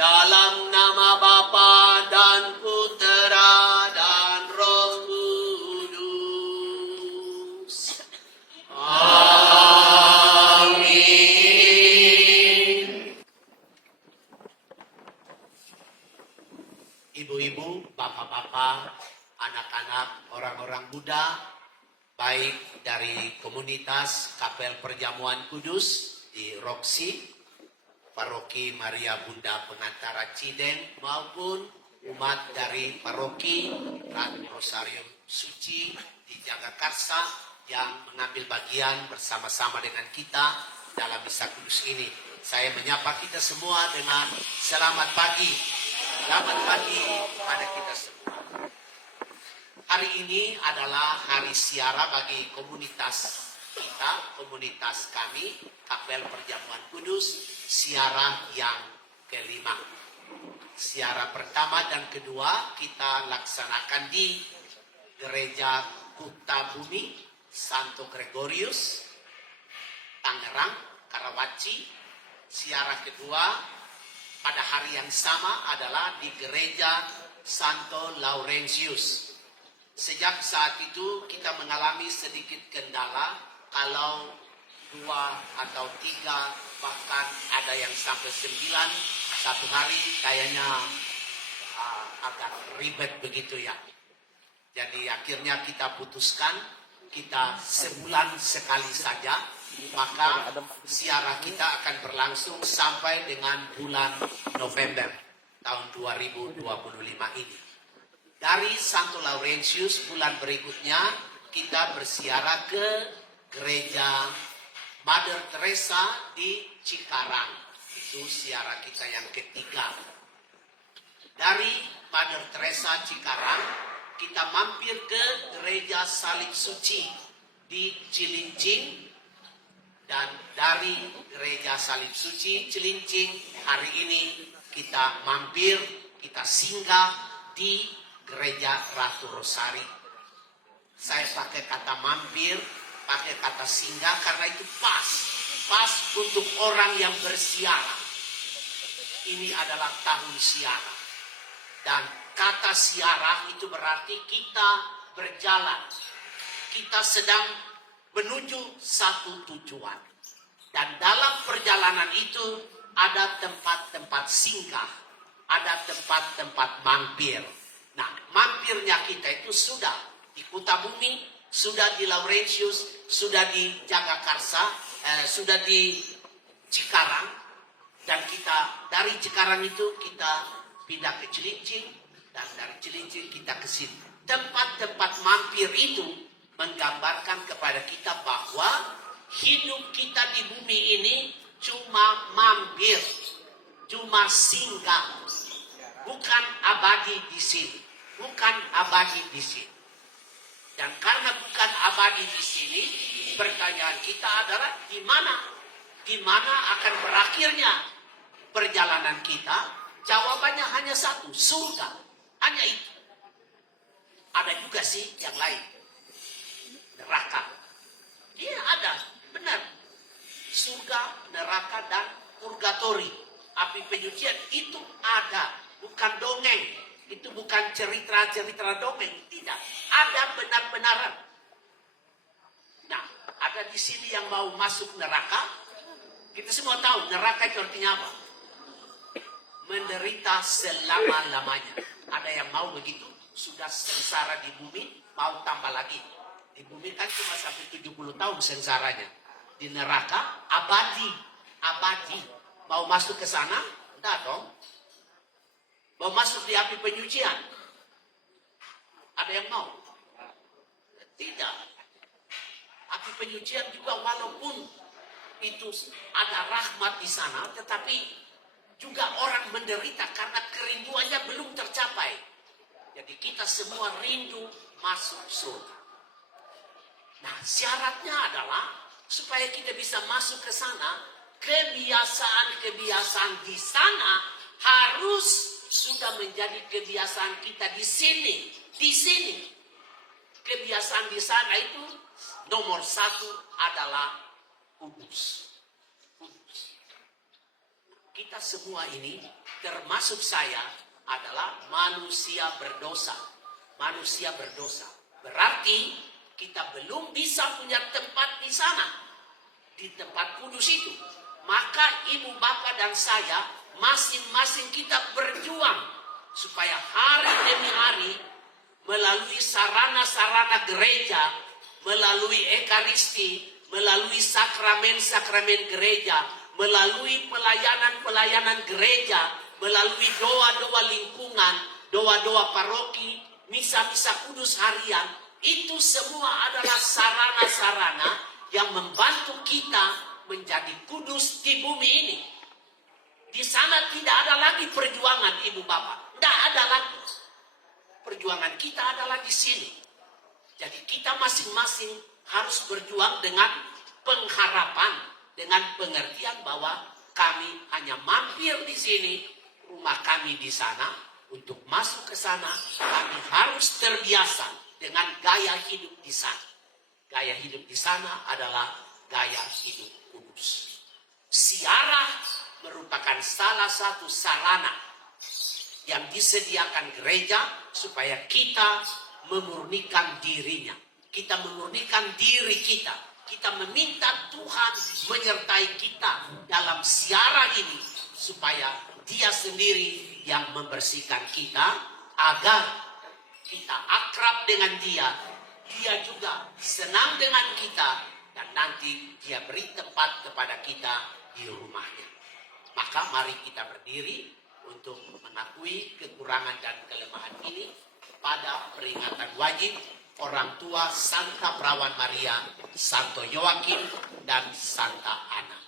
Dalam nama Bapa dan Putera dan Roh Kudus. Amin. Ibu-ibu, bapak-bapak, anak-anak, orang-orang muda, baik dari komunitas Kapel Perjamuan Kudus di Roksi, Paroki Maria Bunda Pengantara Cideng, maupun umat dari Paroki Ratu Rosarium Suci di Jagakarsa yang mengambil bagian bersama-sama dengan kita dalam misa kudus ini. Saya menyapa kita semua dengan selamat pagi. Selamat pagi pada kita semua. Hari ini adalah hari siara bagi komunitas kita, komunitas kami, Kapel Perjamuan Kudus, siara yang kelima. Siara pertama dan kedua kita laksanakan di Gereja Kuta Bumi Santo Gregorius, Tangerang, Karawaci. Siara kedua pada hari yang sama adalah di Gereja Santo Laurentius. Sejak saat itu kita mengalami sedikit kendala kalau 2 atau 3 bahkan ada yang sampai 9 satu hari kayaknya agak ribet begitu ya. Jadi akhirnya kita putuskan kita sebulan sekali saja, maka siara kita akan berlangsung sampai dengan bulan November tahun 2025 ini. Dari Santo Laurentius bulan berikutnya kita bersiara ke Gereja Mother Teresa di Cikarang. Itu siara kita yang ketiga. Dari Mother Teresa Cikarang kita mampir ke Gereja Salib Suci di Cilincing. Dan dari Gereja Salib Suci Cilincing hari ini kita mampir, kita singgah di Gereja Ratu Rosari. Saya pakai kata mampir, pakai kata singgah karena itu pas untuk orang yang bersiara. Ini adalah tahun siara. Dan kata siara itu berarti kita berjalan. Kita sedang menuju satu tujuan. Dan dalam perjalanan itu ada tempat-tempat singgah, ada tempat-tempat mampir. Nah, mampirnya kita itu sudah di Kuta Bumi, sudah di Laurentius, sudah di Jagakarsa, sudah di Cikarang, dan kita dari Cikarang itu kita pindah ke Cilincing, dan dari Cilincing kita ke sini. Tempat-tempat mampir itu menggambarkan kepada kita bahwa hidup kita di bumi ini cuma mampir, cuma singgah, bukan abadi di sini, bukan abadi di sini. Dan karena bukan abadi di sini, pertanyaan kita adalah di mana akan berakhirnya perjalanan kita? Jawabannya hanya satu, surga. Hanya itu. Ada juga sih yang lain, neraka. Iya ada, benar. Surga, neraka dan purgatori, api penyucian itu ada, bukan dongeng. Itu bukan cerita-cerita dongeng, tidak. Ada benar-benaran. Nah, ada di sini yang mau masuk neraka. Kita semua tahu neraka itu artinya apa? Menderita selama-lamanya. Ada yang mau begitu, sudah sengsara di bumi, mau tambah lagi. Di bumi kan cuma sampai 70 tahun sengsaranya. Di neraka abadi. Mau masuk ke sana? Enggak dong. Mau masuk di api penyucian? Ada yang mau? Tidak. Api penyucian juga walaupun itu ada rahmat di sana, tetapi juga orang menderita karena kerinduannya belum tercapai. Jadi kita semua rindu masuk surga. Nah, syaratnya adalah supaya kita bisa masuk ke sana, kebiasaan-kebiasaan di sana harus sudah menjadi kebiasaan kita di sini. Di sini. Kebiasaan di sana itu nomor 1 adalah kudus. kita semua ini, termasuk saya, adalah manusia berdosa. Manusia berdosa. Berarti kita belum bisa punya tempat di sana. Di tempat kudus itu. Maka ibu bapak dan saya, masing-masing kita berjuang. Supaya hari demi hari, melalui sarana-sarana gereja, melalui ekaristi, melalui sakramen-sakramen gereja, melalui pelayanan-pelayanan gereja, melalui doa-doa lingkungan, doa-doa paroki, misa-misa kudus harian, itu semua adalah sarana-sarana yang membantu kita menjadi kudus di bumi ini. Di sana tidak ada lagi perjuangan ibu bapak, tidak ada lagi. Perjuangan kita adalah di sini. Jadi kita masing-masing harus berjuang dengan pengharapan, dengan pengertian bahwa kami hanya mampir di sini, rumah kami di sana. Untuk masuk ke sana, kami harus terbiasa dengan gaya hidup di sana. Gaya hidup di sana adalah gaya hidup kudus. Ziarah merupakan salah satu sarana yang disediakan gereja supaya kita memurnikan dirinya. Kita memurnikan diri kita. Kita meminta Tuhan menyertai kita dalam ziarah ini supaya Dia sendiri yang membersihkan kita agar kita akrab dengan Dia. Dia juga senang dengan kita dan nanti Dia beri tempat kepada kita di rumahnya. Maka mari kita berdiri untuk mengakui kekurangan dan kelemahan ini pada peringatan wajib orang tua Santa Perawan Maria, Santo Yoakim, dan Santa Ana.